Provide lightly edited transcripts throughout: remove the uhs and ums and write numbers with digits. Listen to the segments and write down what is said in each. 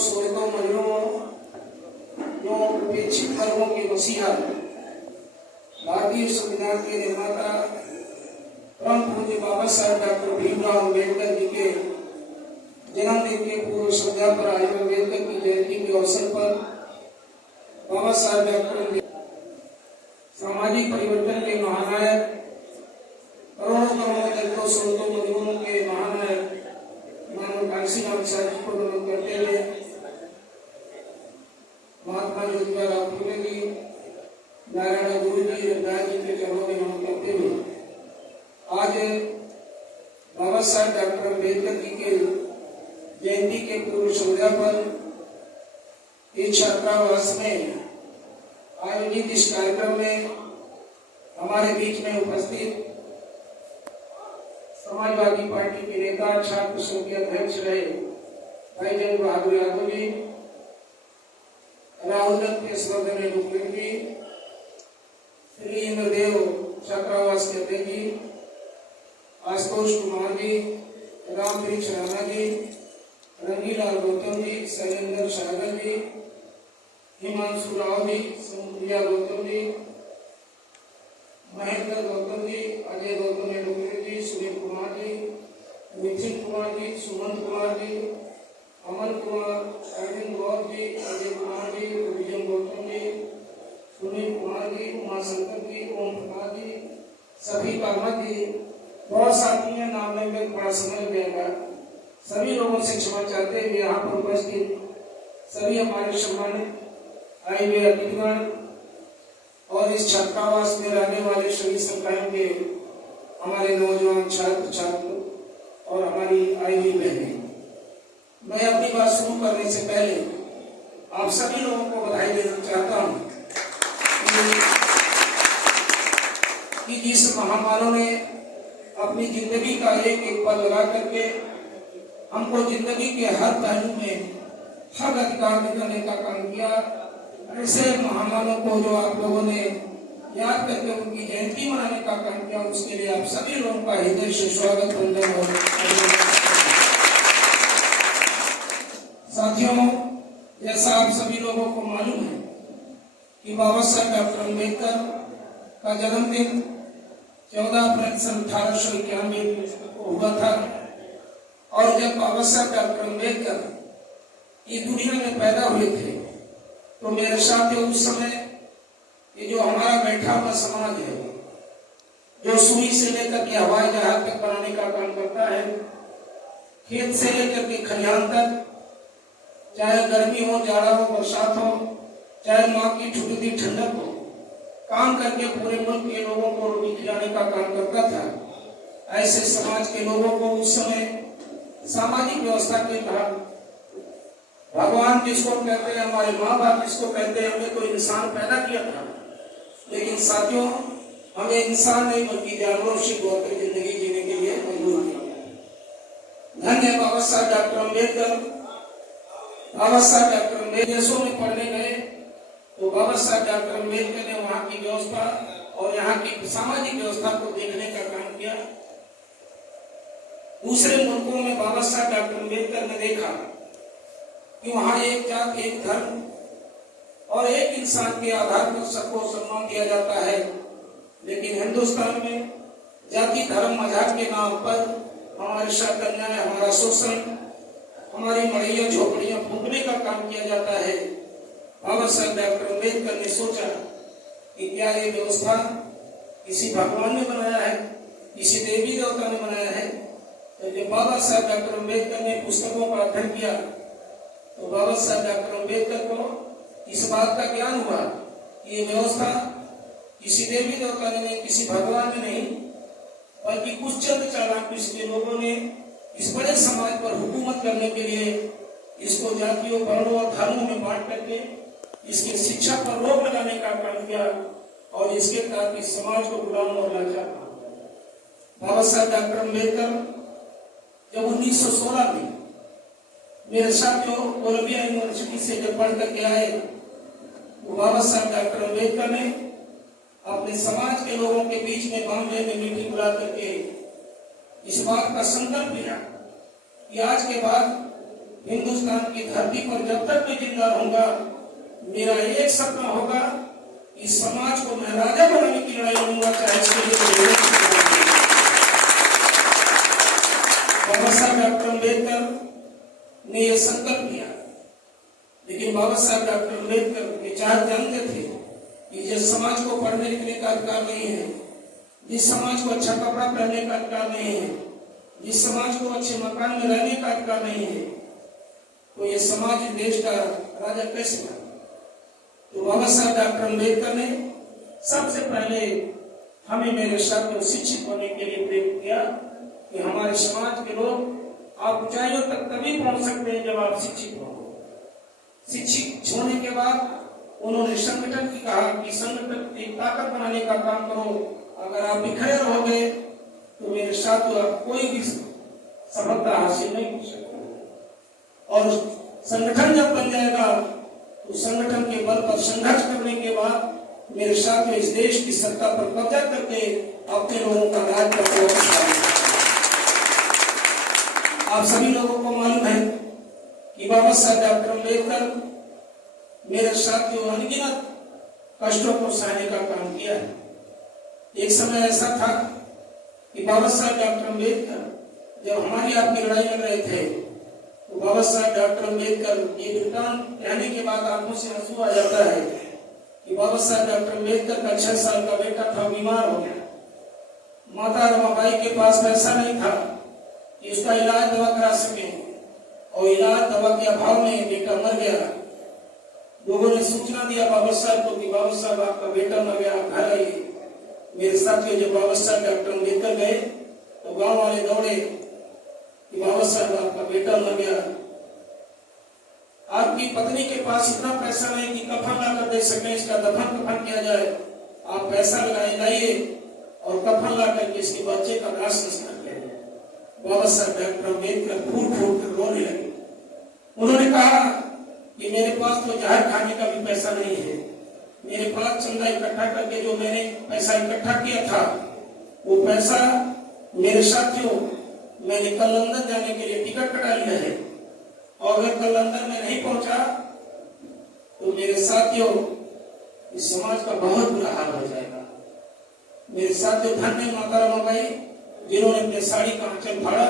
सोलह महीनों जो उपेक्षित धर्मों के मसीहा भारतीय संविधान के निर्माता परम पूज्य बाबा साहेब डॉक्टर भीमराव अम्बेडकर जी के जन्मदिन के पूर्व संध्या पर आज अम्बेडकर की जयंती के अवसर पर बाबा साहेब डॉक्टर सामाजिक परिवर्तन के महानायक, करोड़ों करोड़ों दलितों शोषितों मजदूरों के महानायक महर्षि रामचारी जी को नमन करते हुए महात्मा ज्योतिबा फुले जी, नारायण गुरु जी, रविदास जी के चरणों में नमन करते हुए आज बाबा साहेब डॉक्टर अम्बेडकर जी के जयंती के पूर्व संध्या पर इस छात्रावास में आयोजित इस कार्यक्रम में हमारे बीच में उपस्थित समाजवादी पार्टी के नेता, छात्र संघ के अध्यक्ष रहे भाई जन बहादुर यादव जी, राहुल के स्वर्गीय डुकलिन जी, श्री इंद्रदेव छात्रावास के अध्यक्ष जी, आशुतोष कुमार जी, राम वृक्ष राणा जी, रंगीलाल गौतम जी, शैलेंद्र सागर जी, हिमांशु राव जी, समुद्रिया गौतम जी, महेंद्र गौतम जी, अजय गौतम जी, सुनील कुमार जी, नितिन कुमार जी, सुमंत कुमार जी, अमन कुमार, अरविंद गौर जी, अजय कुमार जी, विजय गौतम जी, सुनील कुमार जी, उमाशंकर जी, ओम प्रकाश जी, सभी कामत जी, बहुत साथी हैं, नाम लेने में बड़ा समय लग जाएगा। सभी लोगों से क्षमा चाहते हैं। यहाँ पर उपस्थित सभी हमारे सम्मानित आए हुए अतिथिगण और इस छात्रावास में रहने वाले सभी संकायों के हमारे नौजवान छात्र छात्र और हमारी आई हुई बहनें, मैं अपनी बात शुरू करने से पहले आप सभी लोगों को बधाई देना चाहता हूँ कि जिस महामानव ने अपनी जिंदगी का एक एक पल लगा करके हमको जिंदगी के हर पहलू में हक अधिकार दिलाने का काम किया, ऐसे महामानव को जो आप लोगों ने याद करके उनकी जयंती मनाने का काम किया, उसके लिए आप सभी लोगों का हृदय से स्वागत वंदन और साथियों, जैसा आप सभी लोगों को मालूम है कि बाबा साहेब डॉक्टर अम्बेडकर का जन्मदिन 14 अप्रैल सन 1891 को हुआ था और जब बाबा साहेब डॉक्टर अम्बेडकर इस दुनिया में पैदा हुए थे तो मेरे साथ उस समय ये जो हमारा बैठा हुआ समाज है, जो सुई से लेकर के हवाई जहाज तक बनाने का काम करता है, खेत से लेकर के खलिहान तक, चाहे गर्मी हो, जाड़ा हो, बरसात हो, चाहे माँ की ठुकती ठंडक हो, काम करके पूरे मुल्क के लोगों को रोटी खिलाने का काम करता था। ऐसे समाज के लोगों को उस समय सामाजिक व्यवस्था के तहत भगवान जिसको कहते हैं, हमारे माँ बाप जिसको कहते हैं, हमें कोई इंसान पैदा किया था, लेकिन साथियों हमें इंसान नहीं बल्कि जानवरों से बेहतर जिंदगी जीने के लिए मजबूर किया। धन्य बाबा साहब डॉक्टर अम्बेडकर। बाबा साहब डॉक्टर अम्बेडकर देशों में पढ़ने गए तो बाबा साहब डॉक्टर अम्बेडकर ने वहाँ की व्यवस्था और यहाँ की सामाजिक व्यवस्था को देखने का काम किया। दूसरे मुल्कों में बाबा साहब डॉक्टर अम्बेडकर ने देखा कि वहाँ एक जात, एक धर्म और एक इंसान के आधार पर सबको सम्मान दिया जाता है, लेकिन हिंदुस्तान में जाति, धर्म, मजहब के नाम पर हमारे साथ अन्याय, हमारा शोषण, हमारी मड़ैया झोपड़ियां फूंकने का काम किया जाता है। बाबा साहब डॉक्टर अम्बेडकर ने सोचा कि क्या ये व्यवस्था किसी भगवान ने बनाया है, किसी देवी देवता ने बनाया है? तो जब बाबा साहब डॉक्टर अम्बेडकर ने पुस्तकों का अध्ययन किया तो बाबा साहब डॉक्टर अम्बेडकर को इस बात का ज्ञान हुआ कि ये व्यवस्था किसी देवी देवता ने नहीं, किसी भगवान ने नहीं, बल्कि कुछ चंद चालाक पिछले लोगों ने इस बड़े समाज पर हुकूमत करने के लिए इसको जातियों, वर्णों और धर्मों में बांट करके इसकी शिक्षा पर रोक लगाने का काम किया और इसके तहत इस समाज को गुलाम और लाचार। बाबा साहब डॉक्टर अम्बेडकर जब 1916 में मेरे साथ जो कोलंबिया यूनिवर्सिटी से जब पढ़ करके आए तो बाबा साहब डॉक्टर अम्बेडकर ने अपने समाज के लोगों के बीच में बॉम्बे में मीटिंग बुला करके इस बात का संकल्प लिया कि आज के बाद हिंदुस्तान की धरती पर जब तक मैं जिंदा रहूंगा, मेरा एक सपना होगा कि समाज को मैं राजा बनाने की लड़ाई लड़ूंगा, चाहे इसके लिए बाबा साहब डॉक्टर अम्बेडकर ने यह संकल्प लिया। लेकिन बाबा साहब डॉक्टर अम्बेडकर विचार जानते थे कि जिस समाज को पढ़ने लिखने का अधिकार नहीं है, जिस समाज को अच्छा कपड़ा पहनने का अधिकार नहीं है, जिस समाज को अच्छे मकान में रहने का अधिकार नहीं है, तो ये समाज इस देश का राजा कैसे बना। तो बाबा साहब डॉक्टर अम्बेडकर ने सबसे पहले हमें मेरे शब्द में शिक्षित होने के लिए प्रेरित किया कि हमारे समाज के लोग आप ऊंचाइयों तक तभी पहुंच सकते हैं जब आप शिक्षित हो। शिक्षित होने के बाद उन्होंने संगठन की कहा कि संगठन एक ताकत बनाने का काम करो। अगर आप बिखरे रहोगे तो मेरे साथ तो आप कोई भी सफलता हासिल नहीं कर सकते। और संगठन जब बन जाएगा तो संगठन के बल पर संघर्ष करने के बाद मेरे साथ में इस देश की सत्ता पर कब्जा करके अपने लोगों का राज करते। आप सभी लोगों को मालूम है कि बाबा साहब डॉक्टर अम्बेडकर मेरे साथ जो अनगिनत कष्टों को सहने का काम किया है। एक समय ऐसा था कि बाबा साहब डॉक्टर अम्बेडकर जब हमारी आपकी लड़ाई लड़ रहे थे तो बाबा साहब डॉक्टर अम्बेडकर ये वृत्तांत कहने के बाद आंखों से आंसू आ जाता है कि बाबा साहब डॉक्टर अम्बेडकर का 6 साल का बेटा था, बीमार हो गया। माता रमाबाई के पास पैसा नहीं था कि उसका इलाज दवा करा सके, और इलाज दवा के अभाव में बेटा मर गया। लोगों ने सूचना दिया बाबा साहब को कि बाबा साहब आपका बेटा मर गया, आप घर आइए। मेरे साथी जब बाबा साहब डॉक्टर अम्बेडकर गए तो गांव वाले दौड़े कि बाबा साहब आपका बेटा मर गया, आपकी पत्नी के पास इतना पैसा नहीं कि कफन ला कर दे सके, इसका दफन कफन किया जाए, आप पैसा लगाए लाइए और कफन ला करके इसके बच्चे का दाह संस्कार किया जाए। बाबा साहब डॉक्टर अम्बेडकर फूट फूट कर रोने लगे। उन्होंने कहा कि मेरे पास तो जहर खाने का भी पैसा नहीं है, मेरे पास चंदा इकट्ठा करके जो मैंने पैसा इकट्ठा किया था वो पैसा मेरे साथियों मैंने कल लंदन जाने के लिए टिकट कटा लिया है, और अगर कल लंदन में नहीं पहुंचा तो मेरे साथियों इस समाज का बहुत बुरा हाल हो जाएगा। मेरे साथियों धन्य माता रमाबाई जिन्होंने अपने साड़ी का आंचल फाड़ा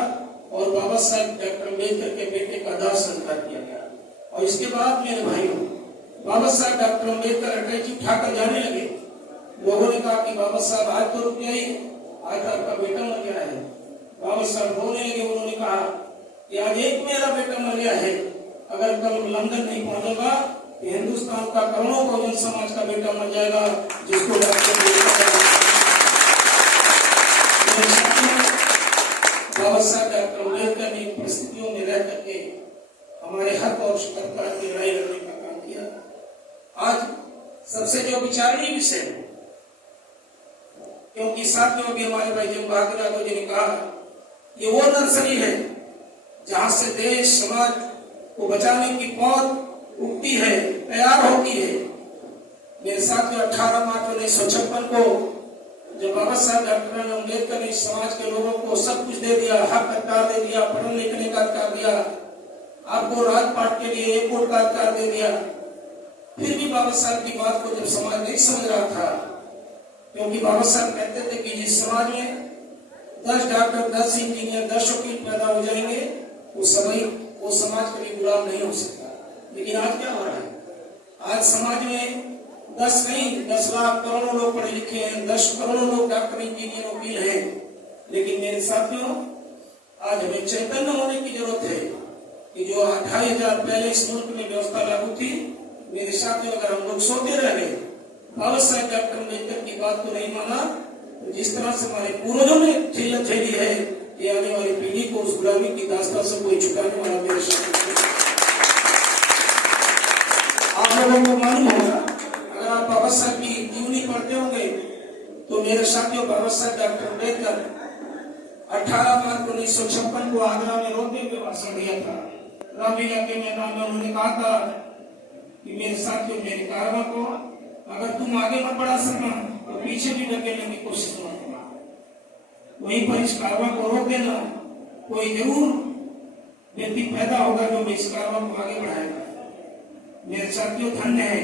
और बाबा साहब डॉक्टर अम्बेडकर के बेटे का दाह संस्कार किया गया। और इसके बाद मेरे भाइयों बाबा साहब डॉक्टर अम्बेडकर अटैची उठाकर जाने लगे। लोगों ने कहा कि बाबा साहब आज तो रुक जाइए, आज आपका बेटा मर गया है। बाबा साहब रोने लगे। उन्होंने कहा कि आज एक मेरा बेटा मर गया है, अगर कल लंदन नहीं पहुंचेगा तो हिंदुस्तान का करोड़ों बहुजन समाज का बेटा मर जाएगा, जिसको बाबा साहब डॉक्टर अम्बेडकर ने परिस्थितियों में रह करके हमारे हक और सरकार की लड़ाई लड़ने का काम किया। आज सबसे जो विचारणीय विषय, क्योंकि साथियों भी हमारे भाई जंग बहादुर यादव जी ने कहा ये वो नर्सरी है जहां से देश समाज को बचाने की पौध उगती है, तैयार होती है। मेरे साथियों 18 मार्च 1956 को जब बाबा साहब डॉक्टर अम्बेडकर ने समाज के लोगों को सब कुछ दे दिया, हक अधिकार दे दिया, पढ़ने लिखने का अधिकार दिया, आपको राजपाट के लिए एक वोट का अधिकार दे दिया, फिर भी बाबा साहब की बात को जब समाज नहीं समझ रहा था, क्योंकि बाबा साहब कहते थे कि जिस समाज में 10 डॉक्टर, 10 इंजीनियर, 10 वकील पैदा हो जाएंगे वो समाज कभी गुलाम नहीं हो सकता। लेकिन आज क्या हो रहा है? आज समाज में 10 नहीं 10 लाख करोड़ों लोग पढ़े लिखे हैं, 10 करोड़ों लोग डॉक्टर, इंजीनियर, वकील हैं। लेकिन मेरे साथियों आज हमें चैतन्य होने की जरूरत है कि जो 2500 पहले इस मुल्क में व्यवस्था लागू थी, मेरे साथियों अगर हम लोग सोते रह गए, बाबा साहब डॉक्टर अम्बेडकर की बात को नहीं माना, तो जिस तरह से हमारे पूर्वजों ने झेलत झेली है, ये आने वाली पीढ़ी को उस गुलामी की दास्तां से कोई छुटाने वाला मेरे साथ। आप लोगों को मालूम होगा, अगर आप बाबा साहब की जीवनी पढ़ते होंगे तो मेरे साथियों बाबा साहब डॉक्टर अम्बेडकर 18 मार्च 1956 को आगरा में रोते हुए भाषण दिया था। रामलीला के मैदान में उन्होंने कहा था कि मेरे साथियों मेरे कारवां को अगर तुम आगे मत बढ़ा सकना तो पीछे भी ढकेलने की कोशिश मत करना, वहीं पर इस कारवां को रोक देना। कोई जरूर व्यक्ति पैदा होगा जो इस कारवां को आगे बढ़ाएगा। मेरे साथियों, धन्य है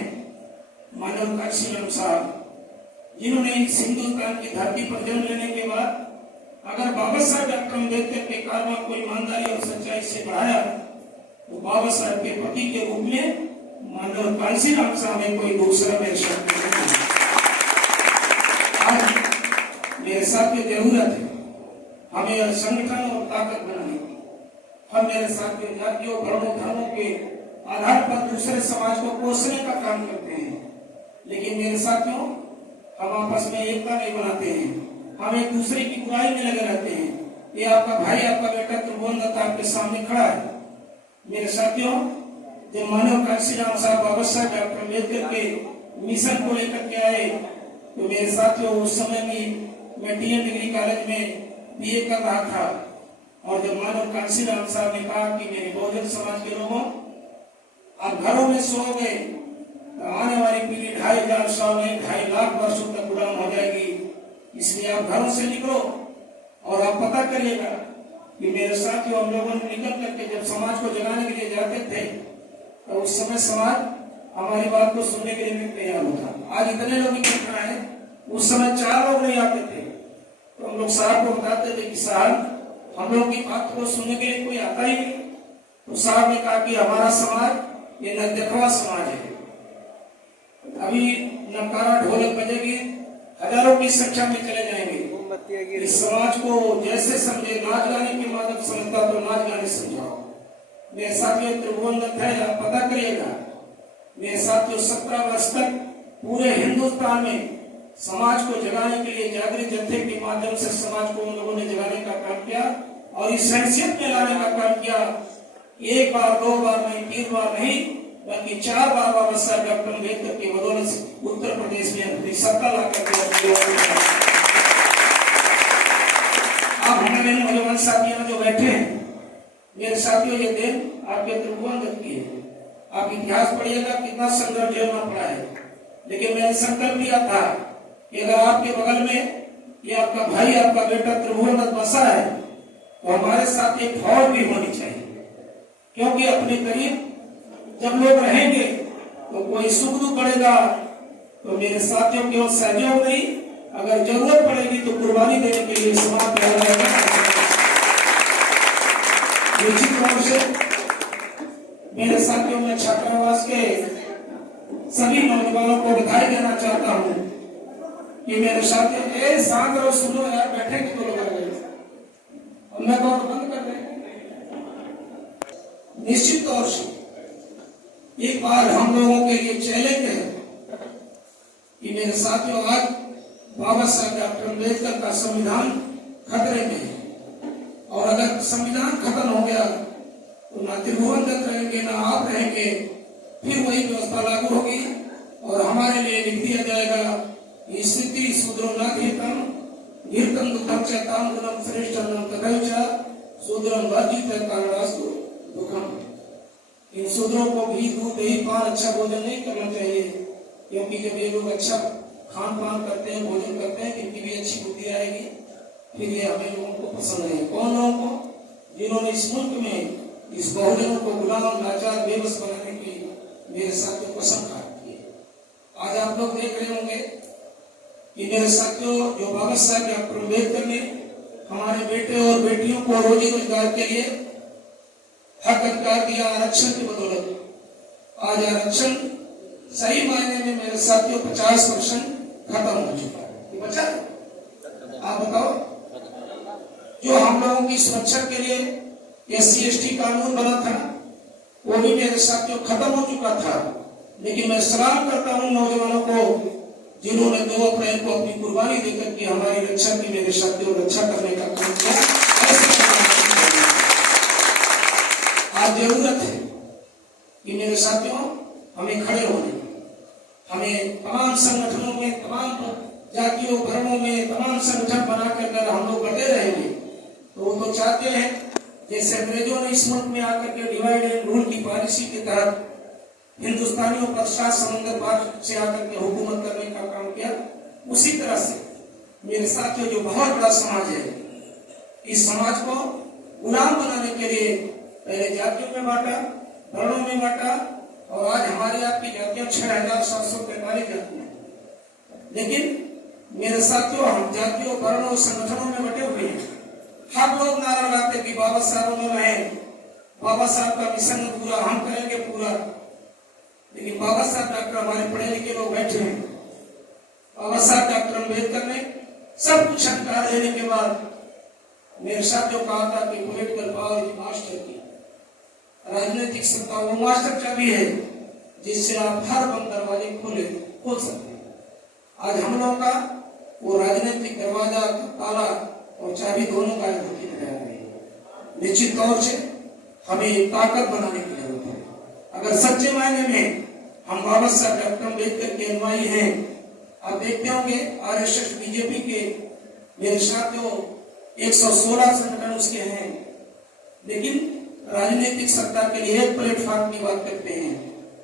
मानव काशीराम साहब, जिन्होंने इस हिंदुस्तान की धरती पर जन्म लेने के बाद अगर बाबा साहब डॉक्टर अम्बेडकर के कारवां को ईमानदारी और सच्चाई से बढ़ाया तो बाबा साहब के पति के रूप में मानव काशीराम साहब में कोई दूसरा मेरे साथ नहीं। आज मेरे साथ की जरूरत है हमें संगठन और ताकत बनाने की। हम मेरे साथ के जातियों वर्णों धर्मों के आधार पर दूसरे समाज को कोसने का काम करते हैं, लेकिन मेरे साथियों हम आपस में एकता नहीं बनाते हैं, हम एक दूसरे की बुराई में लगे रहते हैं। ये आपका भाई, आपका बेटा त्रिभुवन दत्त आपके सामने खड़ा है। मेरे साथियों, जब मानव काशीराम साहब बाबा साहब डॉक्टर अम्बेडकर के मिशन को लेकर के आए तो मेरे साथियों उस समय भी मैं टीएम डिग्री कॉलेज में बीए कर रहा था, और जब मानव काशीराम साहब ने कहा कि मेरे बहुजन समाज के लोगों आप घरों में सो गए, आने वाली पीढ़ी 2500 साल में 2.5 लाख वर्षों तक गुलाम हो जाएगी, इसलिए आप घरों से निकलो और आप पता करिएगा कि मेरे साथियों हम लोगों ने निकल करके जब समाज को जगाने के लिए जाते थे तो उस समय समाज हमारी बात को सुनने के लिए भी तैयार होता। आज इतने लोग इकट्ठा है, उस समय 4 लोग नहीं आते थे तो हम लोग साहब को बताते थे कि साहब हम लोग की बात को सुनने के लिए कोई आता ही नहीं। तो साहब ने कहा कि हमारा समाज ये नदेखवा समाज है, अभी नकारा ढोलक बजेगी, हजारों की संख्या में चले जाएंगे। इस समाज को जैसे समझे, नाच गाने के माध्यम समझता तो नाच गाने समझाओ। मेरे साथियों त्रिभुवन दत्त है, आप पता करिएगा। मेरे साथियों 17 वर्ष तक पूरे हिंदुस्तान में समाज को जगाने के लिए जागृत जत्थे के माध्यम से समाज को उन लोगों ने जगाने का काम किया और इस हैसियत में लाने का काम किया। 1 बार 2 बार नहीं, 3 बार नहीं, बल्कि 4 बार बाबा साहब डॉक्टर अम्बेडकर की बदौलत से उत्तर प्रदेश में अपनी सत्ता लाकर आप हमारे नौजवान साथियों जो बैठे हैं, मेरे साथियों ये दिन आपके त्रिभुवन दत्त की है। आप इतिहास पढ़िएगा कितना संघर्ष झेलना पड़ा है, लेकिन मैंने संकल्प लिया था कि अगर आपके बगल में ये आपका भाई, आपका बेटा त्रिभुवन दत्त बसा है तो हमारे साथ एक फौज भी होनी चाहिए, क्योंकि अपने करीब जब लोग रहेंगे तो कोई सुख दुख पड़ेगा तो मेरे साथियों केवल सहयोग नहीं, अगर जरूरत पड़ेगी तो कुर्बानी देने के लिए समाज तैयार रहेगा। निश्चित तौर से मेरे साथियों में छात्रावास के सभी नौजवानों को बधाई देना चाहता हूँ कि मेरे साथियों शांत रहो, सुनो यार, बैठेंगे तो लोग और मैं कौन बंद कर दें। निश्चित तौर से एक बार हम लोगों के लिए चैलेंज है कि मेरे साथियों आज बाबा साहब डॉक्टर अम्बेडकर का संविधान खतरे में है, और अगर संविधान खत्म हो गया तो ना त्रिभुवन दत्त रहेंगे ना आप रहेंगे, फिर वही व्यवस्था लागू होगी और हमारे लिए लिख दिया जाएगा स्थिति शूद्रो न धीतम धीर्तम दुखम चैताम गुणम श्रेष्ठम तथैव शूद्रम वर्जित कारणास्तु दुखम। इन शूद्रों को भी दूध दही पान अच्छा भोजन नहीं करना चाहिए, क्योंकि जब ये लोग अच्छा खान पान करते हैं, भोजन करते हैं, इनकी भी अच्छी बुद्धि आएगी, फिर ये हमें लोगों को पसंद है। कौन लोगों को? जिन्होंने इस मुल्क में इस बहुजनों को गुलाम लाचार बेबस बनाने की मेरे साथियों कसम खाती है। आज आप लोग देख रहे होंगे कि मेरे साथियों जो बाबा साहब डॉक्टर अम्बेडकर ने हमारे बेटे और बेटियों को रोजी रोजगार के लिए हक अधिकार दिया आरक्षण की बदौलत, आज आरक्षण सही मायने में मेरे साथियों 50% खत्म हो चुका है। बचा आप बताओ, जो हम लोगों की सुरक्षा के लिए SC/ST कानून बना था वो भी मेरे साथियों खत्म हो चुका था, लेकिन मैं सलाम करता हूं नौजवानों को जिन्होंने 2 अप्रैल को अपनी कुर्बानी देकर के हमारी रक्षा की, मेरे साथियों रक्षा करने का काम किया। आज जरूरत है कि मेरे साथियों हमें खड़े होने, हमें तमाम संगठनों में, तमाम जातियों धर्मों में तमाम संगठन बनाकर अगर हम लोग बटे रहेंगे तो वो तो चाहते हैं जैसे अंग्रेजों ने इस मुल्क में आकर के डिवाइड एंड रूल की पॉलिसी के तहत हिंदुस्तानियों पर 7 समुद्र पार से आकर के हुकूमत करने का काम किया, उसी तरह से मेरे साथियों जो बहुत बड़ा समाज है, इस समाज को गुलाम बनाने के लिए पहले जातियों में बांटा, वर्णों में बांटा, और आज हमारी आपकी जातियां 6,743 जातियां। लेकिन मेरे साथियों, हम जातियों, वर्णों, संगठनों में बटे हुए हैं। हर लोग नारा लगाते कि बाबा साहब में रहे, बाबा साहब का मिशन पूरा हम करेंगे पूरा। लेकिन बाबा साहब डॉक्टर हमारे पढ़े लिखे लोग बैठे हैं। बाबा साहब डॉक्टर अम्बेडकर ने सब कुछ अधिकार देने के बाद मेरे साथ जो कहा था कि पॉलिटिकल पावर इज मास्टर की, राजनीतिक सत्ता वो मास्टर चाबी है जिससे आप हर बंद दरवाजे खोल सकते हैं। आज हम लोगों का वो राजनीतिक दरवाजा, ताला और चाबी दोनों का है। निश्चित तौर से हमें ताकत बनाने की जरूरत है। अगर सच्चे मायने में हम बाबा साहब डॉक्टर अम्बेडकर के अनुयायी हैं, आप देखते होंगे आरएसएस, बीजेपी के मेरे साथियों 116 संगठन उसके हैं, लेकिन राजनीतिक सत्ता के लिए एक प्लेटफॉर्म की बात करते हैं,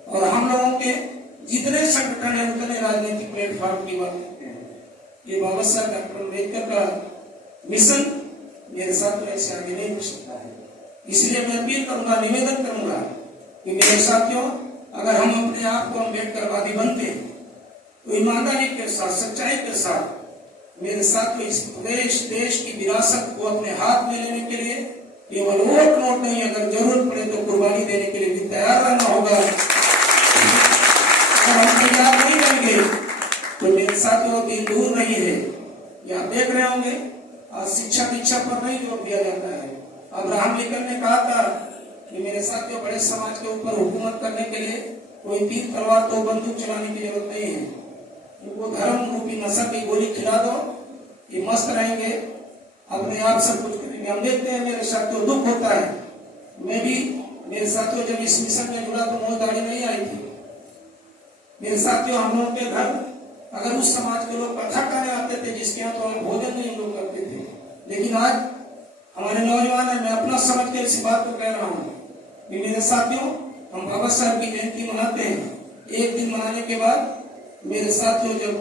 और हम लोगों के जितने संगठन हैं उतने राजनीतिक प्लेटफॉर्म की बात करते हैं। ये बाबा साहब डॉक्टर अम्बेडकर का मिशन मेरे साथ ऐसे आगे नहीं बढ़ सकता है। इसलिए मैं अपील करूंगा, निवेदन करूंगा कि मेरे साथियों, अगर हम अपने आप को अम्बेडकरवादी बनते हैं तो ईमानदारी के साथ, सच्चाई के साथ मेरे साथियों इस देश की विरासत को अपने हाथ में लेने के लिए केवल वोट नोट नहीं, अगर जरूरत पड़े तो कुर्बानी देने के लिए भी तैयार रहना होगा। अगर हम तैयार नहीं रहेंगे तो मेरे साथियों दिन दूर नहीं है। ये आप देख रहे होंगे आज शिक्षा दीक्षा पर नहीं जोर दिया जाता है। अब्राहम लिंकन ने कहा था कि मेरे साथियों, बड़े समाज के ऊपर हुकूमत करने के लिए कोई तीर तलवार तो बंदूक चलाने की जरूरत नहीं है। इनको धर्म रूपी नशा की गोली खिला दो, ये मस्त रहेंगे, अपने आप सब कुछ करेंगे। हम देखते हैं मेरे साथियों, दुख होता है। मैं भी मेरे साथियों जब इस मिशन में जुड़ा तो मुझे गाड़ी नहीं आई थी। मेरे साथियों, हम लोगों के घर अगर उस समाज के लोग कथा करने आते थे जिसके यहाँ तो हम भोजन नहीं लोग करते थे, लेकिन आज हमारे नौजवान है, मैं अपना समझ के इस बात को कह रहा हूँ कि मेरे साथियों, हम बाबा साहब की जयंती मनाते हैं। एक दिन मनाने के बाद मेरे साथियों जब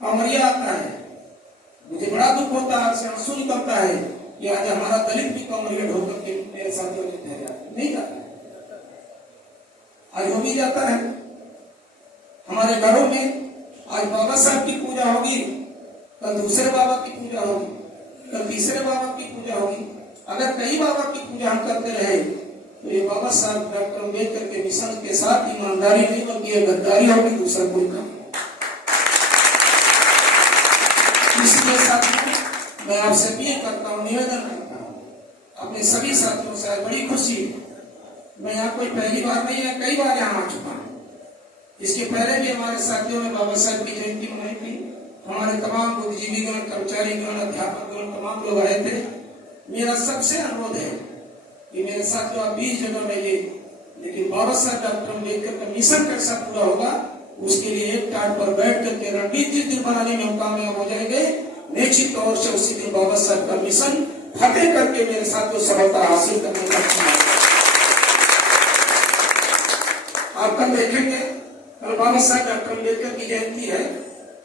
कांवरिया आता है, मुझे बड़ा दुख होता है, आंख से आंसू निकलता है कि आज हमारा दलित भी कांवरिया ढो करके मेरे साथियों नहीं जाता है। आज हो भी जाता है। हमारे घरों में आज बाबा साहब की पूजा होगी, कल दूसरे बाबा की पूजा होगी, कल तीसरे बाबा की पूजा होगी। अगर कई बाबा की पूजा हम करते रहे तो ये बाबा साहब डॉक्टर अम्बेडकर के मिशन के साथ ईमानदारी नहीं बल्कि गद्दारी होगी, दूसरा कोई काम। इसलिए साथियों, मैं आपसे अपील करता हूँ, निवेदन करता हूँ अपने सभी साथियों से। बड़ी खुशी, मैं यहाँ कोई पहली बार नहीं है, कई बार यहाँ आ चुका हूँ। इसके पहले भी हमारे साथियों ने बाबा साहब की जयंती मनाई थी। हमारे तमाम बुद्धिजीवीगण, कर्मचारीगण, अध्यापकगण, तमाम लोग आए थे। मेरा सबसे अनुरोध है कि मेरे साथियों, आप 20 जगह रहिए, लेकिन बाबा साहब डॉक्टर अम्बेडकर का मिशन कैसा पूरा होगा उसके लिए एक टाट पर बैठ करके रणनीति जिस दिन बनाने में हम कामयाब हो जाएंगे, निश्चित तौर से उसी दिन बाबा साहब का मिशन फतेह करके मेरे साथियों सफलता हासिल करने का। आप कल देखेंगे, कल बाबा साहब डॉक्टर अम्बेडकर की जयंती है।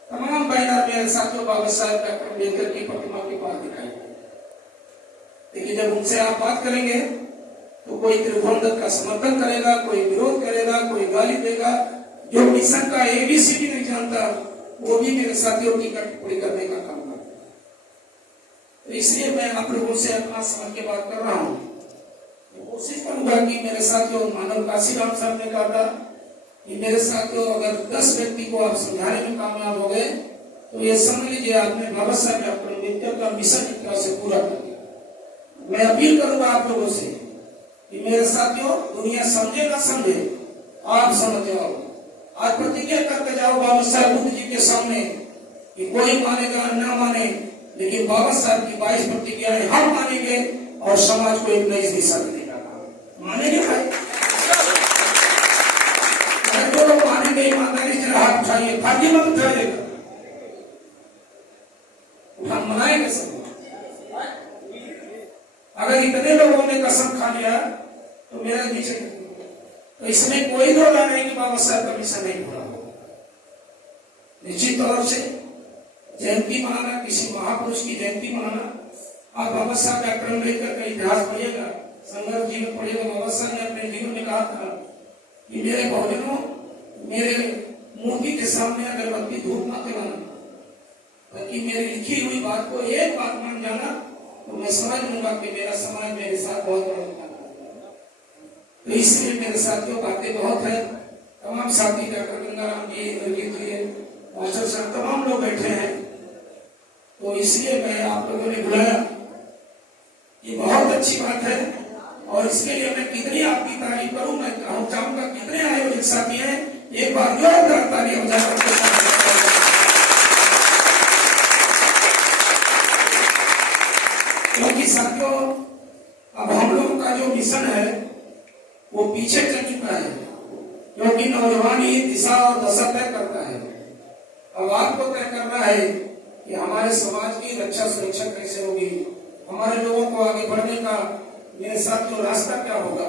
तमाम बैनर मेरे साथियों बाबा साहब डॉक्टर अम्बेडकर की प्रतिमा के पास दिखाई, लेकिन जब उनसे आप बात करेंगे तो कोई त्रिभुवन दत्त का समर्थन करेगा, कोई विरोध करेगा, कोई गाली देगा। जो मिशन का एबीसीडी नहीं जानता वो भी मेरे साथियों की कटपुड़ी करने का काम करता है। तो इसलिए मैं आप लोगों से अपना समझ के बात कर रहा हूँ। कोशिश करूंगा कि मेरे साथियों, मानव काशीराम साहब ने कहा था कि मेरे साथियों, अगर 10 व्यक्ति को आप समझाने में कामयाब हो गए तो ये समझ लीजिए आपने बाबा साहब डॉक्टर अम्बेडकर का मिशन एक तरह से पूरा कर दिया। मैं अपील करूंगा आप लोगों से कि मेरे साथियों, दुनिया समझे ना समझे, आप समझ जाओ। आज प्रतिज्ञा करके जाओ बाबा साहब बुद्ध जी के सामने कि कोई मानेगा ना माने, लेकिन बाबा साहब की 22 प्रतिज्ञाएं हम मानेंगे और समाज को एक नई दिशा देगा। मानेंगे भाई? जो लोग मानेंगे ईमानदारी से हाथ उठाइए, फाटी मत उठाइएगा। हम मनाएंगे सब। अगर इतने लोगों ने कसम खा लिया तो मेरा नीचे, तो इसमें कोई दो नहीं कि बाबा साहब का मिशन नहीं पूरा हो। निश्चित तौर से जयंती मनाना, किसी महापुरुष की जयंती मनाना, आप बाबा साहब डॉक्टर अम्बेडकर का इतिहास पढ़िएगा, संघर्ष जीवन पढ़े तो बाबा साहब ने अपने जीवन में कहा था कि मेरे बहुजनों, मेरे मूर्ति के सामने अगरबत्ती धूप मत लगाना, ताकि मेरी लिखी हुई बात को एक बात मान जाना तो मैं समझ लूंगा कि मेरा समाज मेरे साथ बहुत बड़ा। तो इसलिए मेरे साथियों बातें बहुत है। तमाम साथी डॉक्टर गंगाराम जी, इंद्रजीत जी, मास्टर साहब, तमाम लोग बैठे हैं। तो इसलिए मैं आप लोगों ने बुलाया, ये बहुत अच्छी बात है। और इसके लिए मैं कितनी आपकी तारीफ करूं, मैं चाहूंगा कितने आयोजक साथी हैं, एक बार जोरदार ताली बजाकर। क्योंकि साथियों अब हम लोगों का जो मिशन है वो पीछे चल चुका है, क्योंकि नौजवान ही दिशा और दशा तय करता है। अब आपको तय करना है कि हमारे समाज की रक्षा सुरक्षा कैसे होगी, हमारे लोगों को आगे बढ़ने का मेरे साथ जो रास्ता क्या होगा।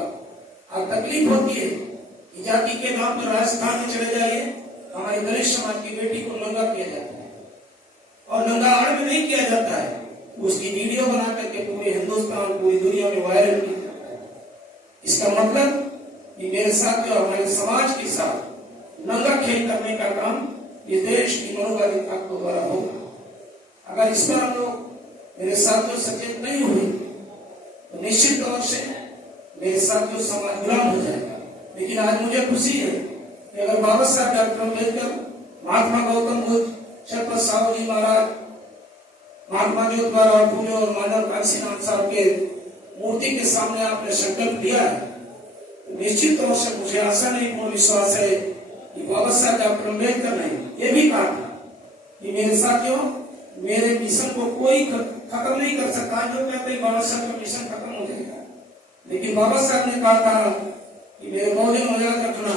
अब तकलीफ होती है कि जाति के नाम पर राजस्थान में चले जाइए, हमारे दलित समाज की बेटी को नंगा किया जाता है, और नंगा आड़ में नहीं किया जाता है, उसकी वीडियो बना करके पूरे हिंदुस्तान, पूरी दुनिया में वायरल किया जाता है। इसका मतलब कि मेरे साथ जो हमारे समाज के साथ नंगा खेल करने का काम इस देश की मनोवैज्ञानिक ताकतों द्वारा होगा। अगर इस पर हम लोग मेरे साथ जो सचेत नहीं हुए तो निश्चित तौर से मेरे साथ जो समाज गुलाम हो जाएगा। लेकिन आज मुझे खुशी है कि अगर बाबा साहब डॉक्टर अम्बेडकर, महात्मा गौतम बुद्ध, छत्रपति साहू जी महाराज, महात्मा ज्योतिबा फूले और माधव काशीनाथ साहब के मूर्ति के सामने आपने संकल्प लिया है, तो निश्चित तौर से मुझे आशा नहीं, पूर्ण विश्वास है कि बाबा साहब डॉक्टर अम्बेडकर ने यह भी कहा था कि मेरे साथियों, मेरे मिशन को कोई खत्म नहीं कर सकता। जो कहते हैं बाबा साहब का मिशन खत्म हो जाएगा, लेकिन बाबा साहब ने कहा था कि मेरे बहुजन को याद रखना,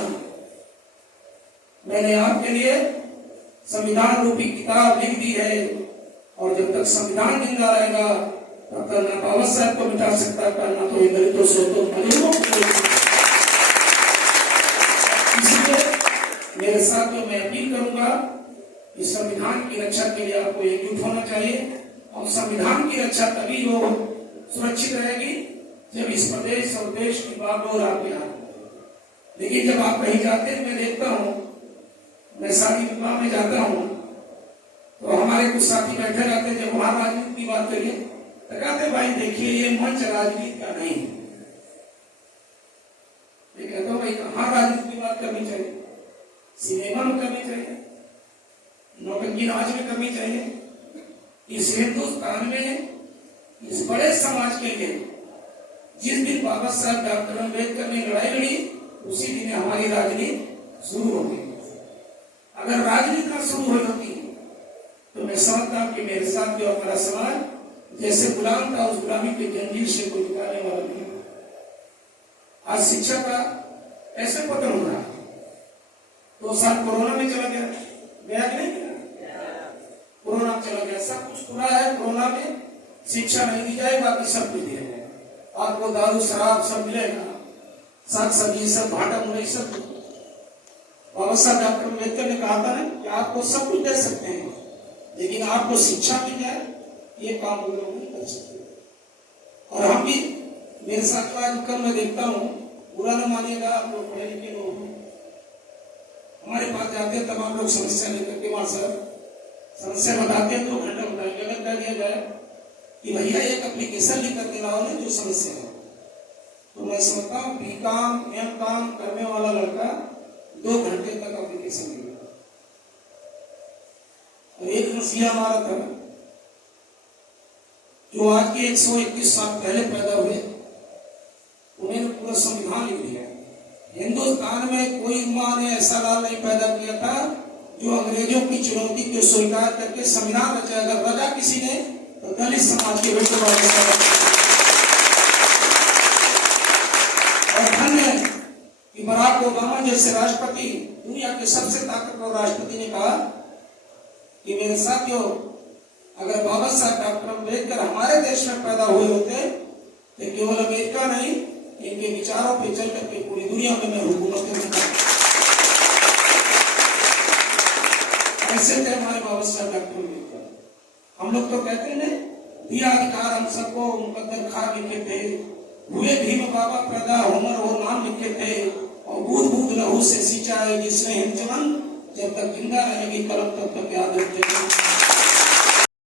मैंने आपके लिए संविधान रूपी किताब लिख दी है, और जब तक संविधान जिंदा रहेगा तब तक ना बाबा साहब को मिटा सकता है, ना तो दलितों से तो मजदूरों को। इसलिए मेरे साथ जो मैं अपील करूंगा कि संविधान की रक्षा के लिए आपको एकजुट होना चाहिए, और संविधान की रक्षा तभी वो सुरक्षित रहेगी जब इस प्रदेश और देश की बागडोर आपके हाथ। लेकिन जब आप कहीं जाते हैं, मैं देखता हूँ, मैं शादी विवाह में जाता हूँ तो हमारे कुछ साथी बैठे रहते हैं, जब वहां राजनीति की बात करिए तो कहते भाई देखिए ये मंच राजनीति का नहीं है। कहता हूँ भाई कहाँ राजनीति की बात करनी चाहिए, सिनेमा में करनी चाहिए, नौटंकी नाच में करनी चाहिए। इस हिंदुस्तान में इस बड़े समाज के लिए जिस दिन बाबा साहब डॉक्टर अम्बेडकर ने लड़ाई लड़ी, उसी दिन हमारी राजनीति शुरू हो गई। अगर राजनीति ना शुरू हुई होती तो मैं समझता हूं कि मेरे साथ जो हमारा समाज जैसे गुलाम था, उस गुलामी के जंजीर से कोई निकालने वाला नहीं। आज शिक्षा का ऐसे पतन हो रहा है। 2 साल कोरोना में चला गया कि नहीं गया? कोरोना चला गया, सब कुछ पूरा है। कोरोना में शिक्षा नहीं दी जाए, बाकी सब कुछ दिया जाए। आपको दारू शराब सब मिलेगा, साग सब्जी सब, भाटा मुरई सब। बाबा साहब डॉक्टर अम्बेडकर ने कहा था ना कि आपको सब कुछ दे सकते हैं, लेकिन आपको शिक्षा मिल जाए, ये काम वो लोग नहीं कर सकते। और हम भी, मेरे साथ आजकल मैं देखता हूँ, बुरा न मानिएगा, आप लोग पढ़े लिखे लोग हमारे पास जाते हैं, तमाम लोग समस्या लेकर के, वहां सर समस्या बताते हैं, 2 घंटा बताएंगे। अगर कह दिया जाए कि भैया एक एप्लीकेशन लिख करके लाओ ना जो समस्या है, तो मैं समझता हूँ बीकॉम एम.कॉम करने वाला लड़का 2 घंटे तक एप्लीकेशन लिखेगा। और एक मसीहा हमारा था जो आज के 121 साल पहले पैदा हुए, उन्होंने पूरा संविधान लिख दिया। हिंदुस्तान में कोई माँ ने ऐसा लाल नहीं पैदा किया था जो अंग्रेजों की चुनौती को स्वीकार करके संविधान रचा। अगर रचा किसी ने तो दलित समाज के बेटों वाले। और धन्य कि बराक ओबामा जैसे राष्ट्रपति, दुनिया के सबसे ताकतवर राष्ट्रपति, ने कहा कि मेरे साथियों, अगर बाबा साहब डॉक्टर अम्बेडकर हमारे देश में पैदा हुए होते तो केवल अमेरिका नहीं, इनके विचारों पे चल करके पूरी दुनिया में मैं हुकूमत करता। ऐसे थे हमारे बाबा साहब डॉक्टर अम्बेडकर। हम लोग तो कहते हैं दिया अधिकार हम सबको, मुकद्दर खा लिखे थे, हुए भीम बाबा पैदा होमर वो नाम लिखे थे, और बूंद बूंद लहू से सींचा है जिसने हिंद जवान, जब तक जिंदा रहेगी कलम तब तक याद रखेगी।